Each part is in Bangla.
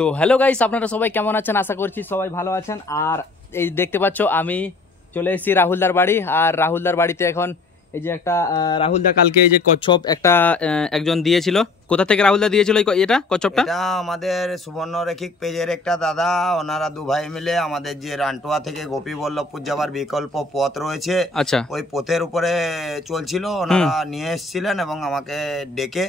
তো হ্যালো গাইস, আপনারা সবাই কেমন আছেন? আশা করছি সবাই ভালো আছেন। আর এই দেখতে পাচ্ছ আমি চলে এসেছি রাহুলদার বাড়ি। আর রাহুলদার বাড়িতে এখন এই যে একটা রাহুলদা কালকে এই যে কচ্ছপ একটা একজন দিয়েছিল। কোথা থেকে রাহুলদা দিয়েছিল এটা কচ্ছপটা? এটা আমাদের সুবর্ণরেখিক পেজের একটা দাদা, ওনারা দু ভাই মিলে আমাদের যে রানটুয়া থেকে গোপীবল্লভপুর যাওয়ার বিকল্প পথ রয়েছে, আচ্ছা, ওই পথের উপরে চলছিল, ওনারা নিয়ে এসেছিলেন এবং আমাকে ডেকে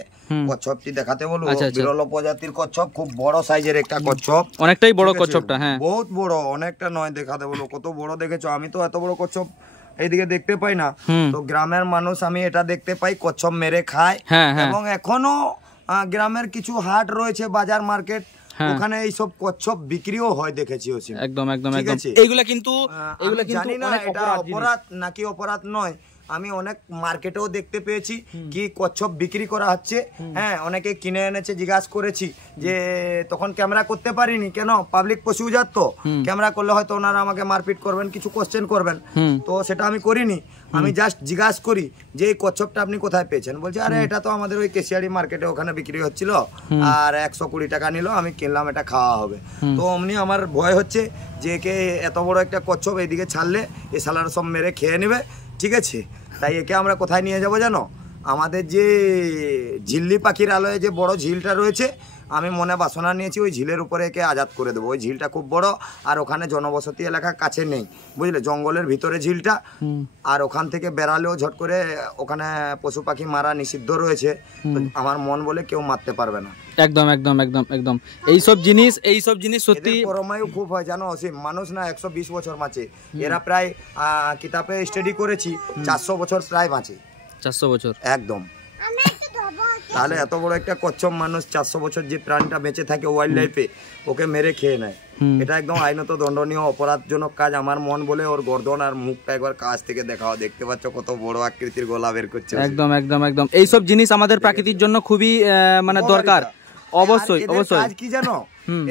কচ্ছপটি দেখাতে বলবো। বিরল প্রজাতির কচ্ছপ, খুব বড় সাইজের একটা কচ্ছপ, অনেকটাই বড় কচ্ছপটা। হ্যাঁ, বহুত বড়, অনেকটা নয়, দেখাতে বলো কত বড় দেখেছো। আমি তো এত বড় কচ্ছপ এইদিকে দেখতে পাই না, তো গ্রামের মানুষ আমি এটা দেখতে পাই, কচ্ছপ মেরে খায়। এবং এখনো গ্রামের কিছু হাট রয়েছে, বাজার মার্কেট, ওখানে এইসব কচ্ছপ বিক্রিও হয়, দেখেছি। একদম একদম একদম। এইগুলা কিন্তু জানি না এটা অপরাধ নাকি অপরাধ নয়। আমি অনেক মার্কেটেও দেখতে পেয়েছি কি কচ্ছপ বিক্রি করা হচ্ছে। হ্যাঁ, অনেকে কিনে এনেছে, জিজ্ঞাসা করেছি যে তখন ক্যামেরা করতে পারিনি, কেন পাবলিক পশুজাত, তো ক্যামেরা করলে হয়তো ওনারা আমাকে মারপিট করবেন, কিছু কোশ্চেন করবেন, তো সেটা আমি করিনি। আমি জাস্ট জিজ্ঞাসা করি যে এই কচ্ছপটা আপনি কোথায় পেয়েছেন? বলছে আরে এটা তো আমাদের ওই কেশিয়ারি মার্কেটে ওখানে বিক্রি হচ্ছিল, আর 120 টাকা নিল, আমি কিনলাম, এটা খাওয়া হবে। তো অমনি আমার ভয় হচ্ছে যে কে এত বড় একটা কচ্ছপ এইদিকে ছাড়লে এ শালারা সব মেরে খেয়ে নেবে, ঠিক আছে? তাই একে আমরা কোথায় নিয়ে যাবো জানো? আমাদের যে ঝিল্লি পাখির আলোয় যে বড় ঝিলটা রয়েছে, আমি মনে বাসনা নিয়েছি ওই ঝিলের উপরে একে আজাদ করে দেবো। ওই ঝিলটা খুব বড়, আর ওখানে জনবসতি এলাকা কাছে নেই, বুঝলে, জঙ্গলের ভিতরে ঝিলটা। আর ওখান থেকে বেড়ালেও ঝট করে, ওখানে পশু পাখি মারা নিষিদ্ধ রয়েছে, আমার মন বলে কেউ মারতে পারবে না। একদম একদম একদম একদম। এইসব জিনিস সত্যি পরমায়ু খুব হয় জানো অসীম। মানুষ না 120 বছর বাঁচে, এরা প্রায় কিতাবে স্টাডি করেছি 400 বছর প্রায় বাঁচে। 400 বছর একদম। তাহলে এত বড় একটা কচ্ছপ মানুষ 400 বছর যে প্রাণীটা বেঁচে থাকে ওয়াইল্ড লাইফে, ওকে মেরে খেয়ে নেয়, এটা একদম আইনত দণ্ডনীয় অপরাধজনক কাজ। আমার মন বলে ওর গর্দন আর মুখটা একবার কাছ থেকে দেখাও, দেখতে পাচ্ছ কত বড় আকৃতির গলা বের করছে। একদম একদম একদম। এইসব জিনিস আমাদের প্রাকৃতির জন্য খুবই মানে দরকার। অবশ্যই অবশ্যই। কাজ কি জানো?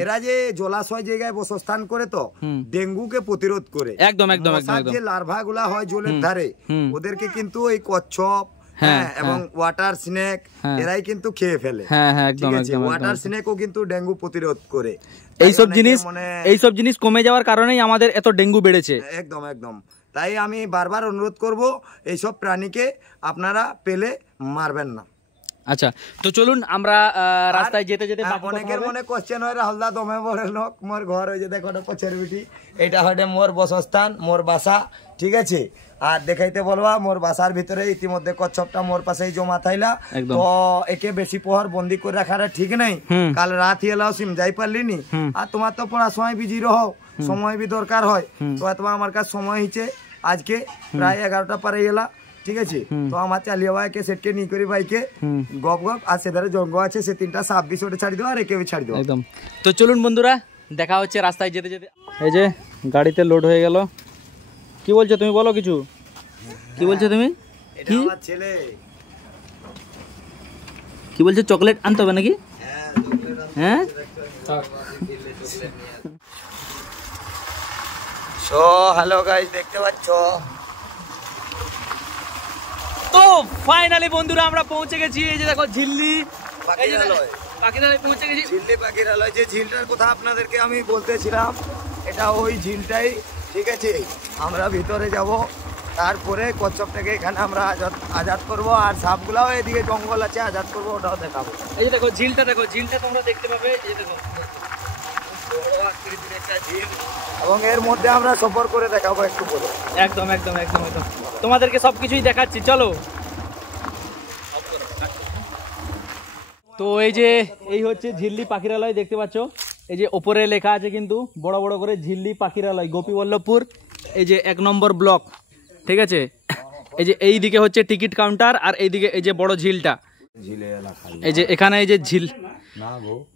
এরা যে জলাশয় জায়গায় বসস্থান করে, তো ডেঙ্গুকে প্রতিরোধ করে। একদম একদম একদম। যে লার্ভা গুলা হয় জলের ধারে, ওদেরকে কিন্তু এই কচ্ছপ এবং ওয়াটার স্নেক এরাই কিন্তু খেয়ে ফেলে। ওয়াটার স্নেকও কিন্তু ডেঙ্গু প্রতিরোধ করে। এইসব জিনিস কমে যাওয়ার কারণেই আমাদের এত ডেঙ্গু বেড়েছে। একদম একদম। তাই আমি বারবার অনুরোধ করব, এইসব প্রাণীকে আপনারা পেলে মারবেন না। আচ্ছা, তো চলুন আমরা রাস্তায় যেতে যেতে, অনেকের মনে কোশ্চেন হয় রাহুলদা দমে বড় লোক, মোর ঘর হয়ে যে দেখো পছের বিটি, এটা হচ্ছে মোর বসস্থান, মোর বাসা, ঠিক আছে? আর দেখাইতে বলবা মোর বাসার ভিতরে ইতিমধ্যে কচ্ছপটা মোর পাশেই জমা থাইলা, তো একে বেশি প্রহর বন্দি করে রাখাটা ঠিক নাই। কাল রাত এলাও সিম যাই পারলিনি, আর তোমার তো পড়ার সময় বিজি রহ, সময় বি দরকার হয়, তো তোমার আমার কাছে সময় হয়েছে আজকে প্রায় 11টা পারে এলা, ঠিক আছে? তো আমার চালিয়ে ভাইকে সেটকে নিয়ে করি বাইকে গপ গপ, আর সেধারে জঙ্গ আছে, সে 3টা 26 ওটা ছাড়ি দেবো, আর একে ছাড়ি দেবো একদম। তো চলুন বন্ধুরা, দেখা হচ্ছে রাস্তায় যেতে যেতে। এই যে গাড়িতে লোড হয়ে গেল। কি বলছো তুমি? বলো কিছু। কি বলছো তুমি? এটা আমার ছেলে। কি বলছো? চকলেট আনতে হবে নাকি? হ্যাঁ। সো হ্যালো গাইস, দেখতে পাচ্ছ তো ফাইনালি বন্ধুরা আমরা পৌঁছে গেছি। এই যে দেখো ঝিল্লি পাখিরালয় পৌঁছে গেছি। ঝিল্লি পাখিরালয়, যে ঝিলটার কথা আপনাদেরকে আমি বলতেছিলাম, এটা ওই ঝিলটাই, ঠিক আছে? আমরা ভিতরে যাব, তারপরে কচ্ছপটাকে এখানে আমরা আজাদ করব, আর সাপগুলাও এদিকে জঙ্গল আছে, আজাদ করবো, ওটাও দেখাবো। এই যে দেখো ঝিলটা, দেখো ঝিলটা তোমরা দেখতে পাবে। এই দেখো একটা ঝিল, এবং এর মধ্যে আমরা সফর করে দেখাবো একটু পরে। একদম একদম একদম একদম, তোমাদেরকে সবকিছুই দেখাচ্ছি, চলো। তো এই হচ্ছে ঝিল্লি পাখিরালয়, দেখতে পাচ্ছ। এই যে ওপরে লেখা আছে কিন্তু বড় বড় করে, ঝিল্লি পাখিরালয় গোপীবল্লভপুর, এই যে 1 নম্বর ব্লক, ঠিক আছে? এই যে এই দিকে হচ্ছে টিকিট কাউন্টার, আর এইদিকে এই যে বড় ঝিলটা, এই যে এখানে এই যে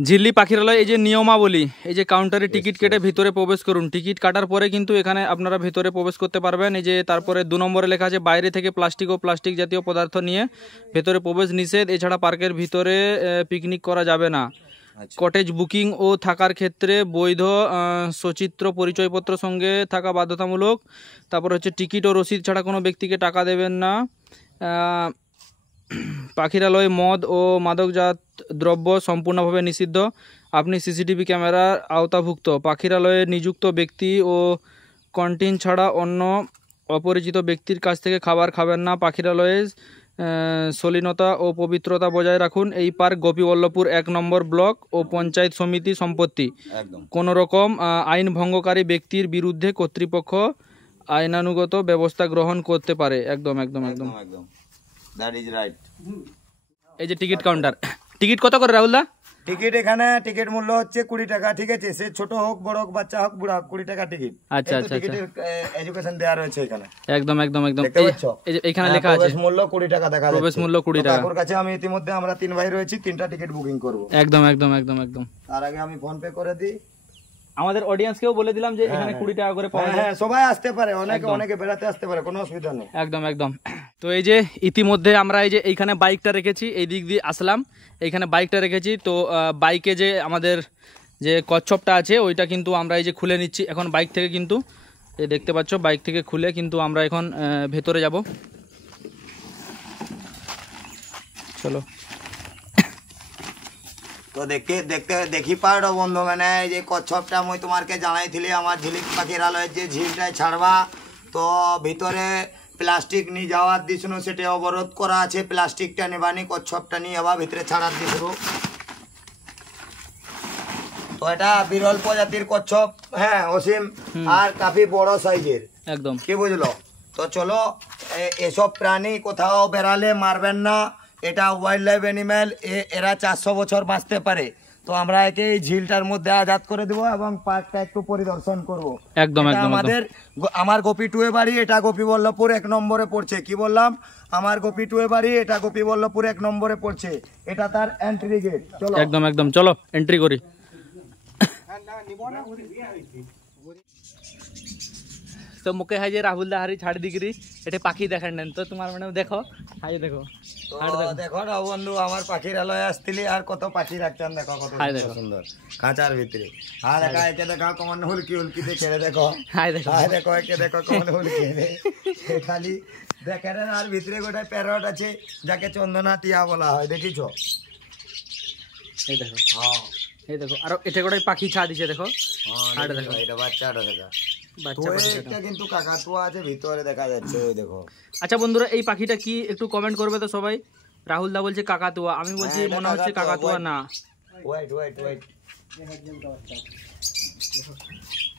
ঝিল্লি পাখিরালয়, এই যে নিয়মাবলী, এই যে কাউন্টারে টিকিট কেটে ভিতরে প্রবেশ করুন। টিকিট কাটার পরে কিন্তু এখানে আপনারা ভিতরে প্রবেশ করতে পারবেন। এই যে তারপরে 2 নম্বরে লেখা আছে বাইরে থেকে প্লাস্টিক ও প্লাস্টিক জাতীয় পদার্থ নিয়ে ভেতরে প্রবেশ নিষেধ। এছাড়া পার্কের ভিতরে পিকনিক করা যাবে না। কটেজ বুকিং ও থাকার ক্ষেত্রে বৈধ সচিত্র পরিচয়পত্র সঙ্গে থাকা বাধ্যতামূলক। তারপর হচ্ছে টিকিট ও রসিদ ছাড়া কোনো ব্যক্তিকে টাকা দেবেন না। পাখিরালয়ে মদ ও মাদকজাত দ্রব্য সম্পূর্ণভাবে নিষিদ্ধ। আপনি সিসিটিভি ক্যামেরার আওতাভুক্ত। পাখিরালয়ে নিযুক্ত ব্যক্তি ও ক্যান্টিন ছাড়া অন্য অপরিচিত ব্যক্তির কাছ থেকে খাবার খাবেন না। পাখিরালয়ে সলিনতা ও পবিত্রতা বজায় রাখুন। এই পার্ক গোপীবল্লভপুর 1 নম্বর ব্লক ও পঞ্চায়েত সমিতি সম্পত্তি। কোনো রকম আইন ভঙ্গকারী ব্যক্তির বিরুদ্ধে কর্তৃপক্ষ আইনানুগত ব্যবস্থা গ্রহণ করতে পারে। একদম একদম একদম দ্যাট ইজ রাইট। এই যে টিকিট কাউন্টার, টিকিট কত করে রাহুল দা? টিকিট এখানে টিকিট মূল্য হচ্ছে 20 টাকা, ঠিক আছে? সে ছোট হোক বড় হোক বাচ্চা হোক বুড়া হোক 20 টাকা টিকিট। আচ্ছা আচ্ছা, টিকিটের এডুকেশন দেওয়া রয়েছে এখানে। একদম একদম একদম দেখতে পাচ্ছ? এই যে এখানে লেখা আছে প্রবেশ মূল্য 20 টাকা দেখা যাচ্ছে। প্রবেশ মূল্য 20 টাকা। কাকুর কাছে আমি ইতিমধ্যে আমরা 3 ভাই রয়েছি, 3টা টিকিট বুকিং করব। একদম একদম একদম একদম। তার আগে আমি ফোন পে করে দিই। আমাদের অডিয়েন্সকেও বলে দিলাম যে এখানে 20 টাকা করে পাওয়া যায়। হ্যাঁ, সবাই আসতে পারে, অনেকে বেড়াতে আসতে পারে, কোনো অসুবিধা নেই। একদম একদম। তো এই যে ইতিমধ্যে আমরা এই যে এইখানে বাইকটা রেখেছি, এই দিক দিয়ে আসলাম, এইখানে বাইকটা রেখেছি। তো বাইকে যে আমাদের যে কচ্ছপটা আছে ওইটা কিন্তু আমরা এই যে খুলে নিচ্ছি এখন বাইক থেকে। কিন্তু এই দেখতে পাচ্ছ বাইক থেকে খুলে কিন্তু আমরা এখন ভেতরে যাব। চলো। তো দেখি পারো বন্ধু, মানে এই যে কচ্ছপটা মুই তোমাকে জানাইছিলি আমার ঝিলিক পাখিরালয়ের যে ঝিলটায় ছাড়বা, তো ভিতরে প্লাস্টিক নিয়ে যাওয়ার দিছনু, সেটা অবরোধ করা আছে। প্লাস্টিকটা নেবানি, কচ্ছপটা নিয়ে আবার ভিতরে ছাড়ার দিছনু। তো এটা বিরল প্রজাতির কচ্ছপ, হ্যাঁ অসীম, আর কাফি বড় সাইজের। একদম, কি বুঝলো? তো চলো, এসব প্রাণী কোথাও বেড়ালে মারবেন না, এটা ওয়াইল্ড লাইফ অ্যানিম্যাল, এরা 400 বছর বাঁচতে পারে। তো আমরা একে এই ঝিলটার মধ্যে আজাদ করে দেবো এবং পার্কটা একটু পরিদর্শন করবো। একদম একদম। আমার গোপী টুয়ে বাড়ি, এটা গোপীবল্লভপুর 1 নম্বরে পড়ছে। কি বললাম? আমার গোপী টুয়ে বাড়ি, এটা গোপীবল্লভপুর 1 নম্বরে পড়ছে। এটা তার এন্ট্রি গেট। চলো একদম একদম, চলো এন্ট্রি করি। তো মুখে হাই যে রাহুল দা হারি ছাড় দিগরি এটা পাখি দেখেন নেন তো তোমার মানে দেখো হাই দেখো। দেখো না বন্ধু, আমার পাখিরালয়ে আসছিলি আর কত পাখি রাখছেন, দেখো কত সুন্দর খাঁচার ভিতরে। আর একা একে দেখো কেমন হুলকি ছেড়ে দেখো। হাই দেখো, হাই দেখো, একে দেখো কেমন হুলকি খালি দেখেন। আর ভিতরে গোটায় প্যারট আছে যাকে চন্দনা টিয়া বলা হয়, দেখিছ? এই দেখো, হ্যাঁ এই দেখো, আর এটা গোটায় পাখি ছা দিছে দেখো। আর দেখো এটা বাচ্চাটা দেখা, বাচ্চা কিন্তু কাকাতুয়া আছে ভিতরে দেখা যাচ্ছে, ওই দেখো। আচ্ছা বন্ধুরা, এই পাখিটা কি একটু কমেন্ট করবে তো সবাই। রাহুল দা বলছে কাকাতুয়া, আমি বলছি মনে হচ্ছে কাকাতুয়া না। ওয়েট ওয়েট ওয়েট,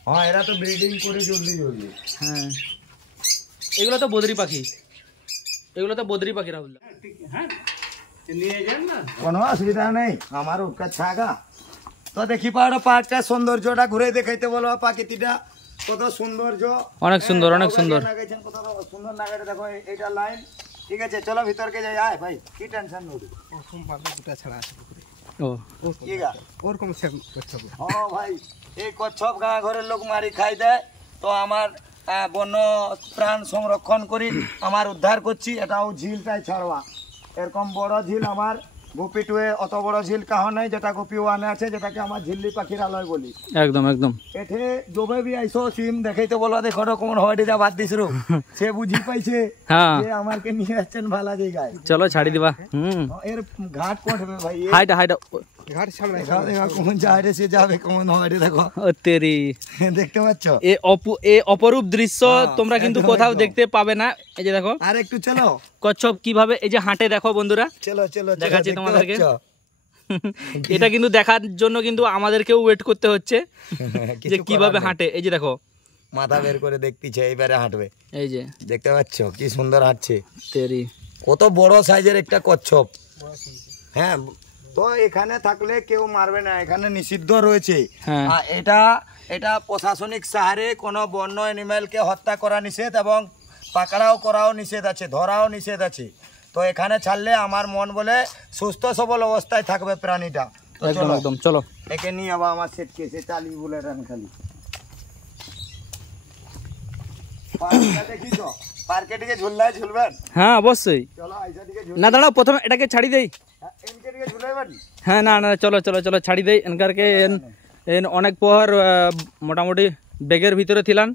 হ্যাঁ এরা তো ব্রিডিং করে জলদি জলদি। হ্যাঁ, এগুলো তো বদ্রি পাখি, এগুলো তো বদ্রি পাখি রাহুল দা। হ্যাঁ নিয়ে যান না, কোনো অসুবিধা নেই, আমার উৎকার ছাগা। তো দেখি পারো পার্কটা সৌন্দর্যটা ঘুরে দেখাইতে বলো। পাখিটা কত সৌন্দর্য, অনেক সুন্দর, অনেক সুন্দর কত সুন্দর লাগাতে দেখো। এইটা লাইন, ঠিক আছে? চলো ভিতরকে যাই। আয় ভাই, কি টেনশন নড়ি, ওরকম পাতা দুটো ছাড়া আছে পুকুরে। ও কি গা ওরকম কচ্ছপ? ও ভাই, এই কচ্ছপ গাঁ ঘরের লোক মারি খাই দেয়। তো আমার বন্য প্রাণ সংরক্ষণ করি, আমার উদ্ধার করছি। এটাও ঝিলটাই ছাড়বা। এরকম বড় ঝিল আমার গোপী টুয়ে অত বড় ঝিল কাহো নাই, যেটা গোপী ওয়ানে আছে, যেটাকে আমার ঝিল্লি পাখিরালয় বলি। একদম একদম। এঠে জবে বি আইসো সিম দেখাইতে বলো, দেখো রকম হয় দিদা বাদ দিস রো, সে বুঝি পাইছে যে আমাকে নিয়ে আসছেন ভালো জায়গায়। চলো ছাড়ি দিবা। এর ঘাট পড়বে ভাই, হাইটা হাইটা ঘাট সামনে কোন যায় সে যাবে কোন হয় দেখো। ও তেরি, দেখতে পাচ্ছ এই অপরূপ দৃশ্য তোমরা কিন্তু কোথাও দেখতে পাবে না। এই যে দেখো, আর একটু চলো, কচ্ছপ কিভাবে এই যে হাঁটে দেখো বন্ধুরা। চলো চলো দেখাচ্ছি তোমাদেরকে। এটা কিন্তু দেখার জন্য কিন্তু আমাদেরকেও ওয়েট করতে হচ্ছে যে কিভাবে হাঁটে। এই যে দেখো, মাথা বের করে দেখতেছে, এইবারে হাঁটবে। এই যে দেখতে পাচ্ছ কি সুন্দর হাঁটছে। তেরি, কত বড় সাইজের একটা কচ্ছপ। হ্যাঁ, তো এখানে থাকলে কেউ মারবে না, এখানে নিষিদ্ধ রয়েছে। এটা প্রশাসনিক সাহারে কোনো বন্য অ্যানিমেলকে হত্যা করা নিষেধ এবং পাকড়াও করাও নিষেধ আছে, ধরাও নিষেধ আছে। তো এখানে ছাড়লে আমার মন বলে সুস্থ সবল অবস্থায় থাকবে প্রাণীটা। একদম একদম, চলো একে নিয়ে আবার আমার সেটকে সে চালি বলে রান খালি। দেখিস পার্কে দিকে ঝুললে ঝুলবেন? হ্যাঁ অবশ্যই। না দাঁড়াও, প্রথমে এটাকে ছাড়ি দেই। হ্যাঁ না না, চলো চলো চলো ছাড়ি দেই। এনকারকে অনেক পর মোটামুটি ব্যাগের ভিতরে ছিলাম।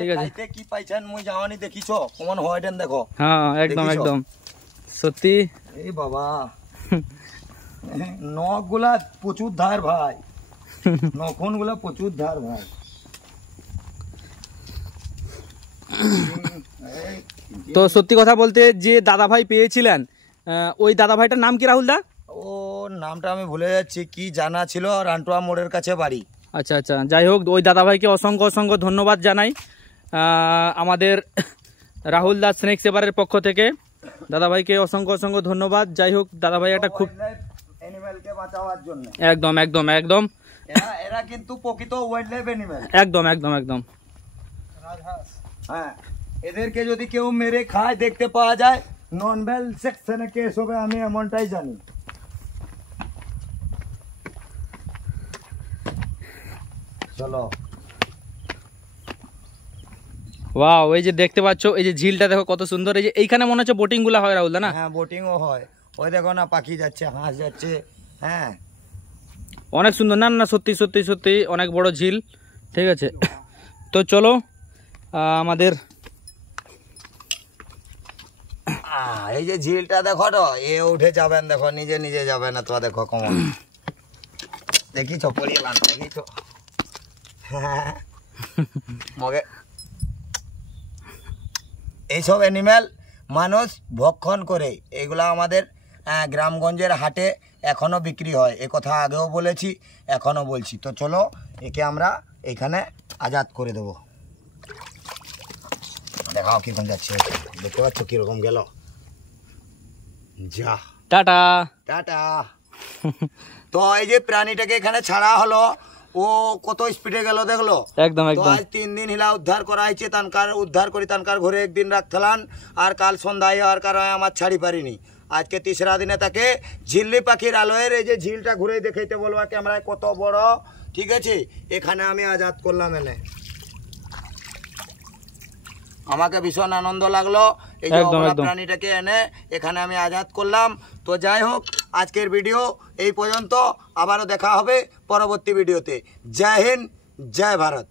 ঠিক আছে, কি পাইছেন মুই জানি দেখিছো কেমন হয় দেন দেখো। হ্যাঁ একদম একদম, সত্যি এই বাবা নখ গুলা প্রচুর ধার ভাই, নখন গুলা প্রচুর ধার ভাই। তো সত্যি কথা বলতে যে দাদা ভাই পেয়েছিলেন, ওই দাদা ভাইটার নাম কি রাহুল দা? ও নামটা আমি ভুলে যাচ্ছি, কি জানা ছিল, রান্টুয়া মোড়ের কাছে বাড়ি। আচ্ছা আচ্ছা, যাই হোক ওই দাদা ভাইকে অসংখ্য অসংখ্য ধন্যবাদ জানাই আমাদের রাহুল দাস স্নেক সেভারের পক্ষ থেকে। দাদা ভাইকে অসংখ্য অসংখ্য ধন্যবাদ। যাই হোক দাদা ভাই একটা খুব অ্যানিমেলকে বাঁচাবার জন্য একদম একদম একদম এরা কিন্তু প্রকৃত ওয়াইল্ড লাইফ অ্যানিমেল। একদম একদম একদম। হ্যাঁ, এদেরকে যদি কেউ মেরে খায় দেখতে পাওয়া যায়, নন বেল সেকশনে কেস হবে, আমি এমনটাই জানি। চলো ওয়াও, এই যে দেখতে পাচ্ছ এই যে ঝিলটা দেখো কত সুন্দর। এই যে এইখানে মনে হচ্ছে বোটিং গুলা হয় রাহুল দা না? হ্যাঁ, বোটিংও হয়। ওই দেখো না পাখি যাচ্ছে, হাঁস যাচ্ছে। হ্যাঁ, অনেক সুন্দর। না না, সত্যি সত্যি সত্যি অনেক বড় ঝিল। ঠিক আছে, তো চলো আমাদের এই যে ঝিলটা দেখো তো, এ উঠে যাবেন, দেখো নিজে নিজে যাবে না তো, দেখো কমন দেখিছো পরিমাণ, দেখিছো মগে এইসব অ্যানিম্যাল মানুষ ভক্ষণ করে, এগুলা আমাদের গ্রামগঞ্জের হাটে এখনো বিক্রি হয়। এ কথা আগেও বলেছি, এখনো বলছি। তো চলো একে আমরা এখানে আজাদ করে দেবো। দেখাও কিরকম যাচ্ছে, দেখতে পাচ্ছ কিরকম গেল। যা টাটা টাটা। তো এই যে প্রাণীটাকে এখানে ছাড়া হলো, ও কত স্পিডে গেল দেখলো। একদম তো একদম। আজ 3 দিন হিলা উদ্ধার করা হয়েছে, তানকার উদ্ধার করি তানকার ঘরে একদিন রাখলাম, আর কাল সন্ধ্যায় আর কারণে আমার ছাড়ি পারিনি। আজকে 3রা দিনে তাকে ঝিল্লি পাখির আলোয়ের এই যে ঝিলটা ঘুরে দেখাইতে বলবো ক্যামেরায় কত বড়। ঠিক আছে, এখানে আমি আজাদ করলাম এনে, আমাকে ভীষণ আনন্দ লাগলো এই যে অবলা প্রাণীটাকে এনে এখানে আমি আজাদ করলাম। তো যাই হোক, আজকের ভিডিও এই পর্যন্ত, আবারও দেখা হবে পরবর্তী ভিডিওতে। জয় হিন্দ, জয় ভারত।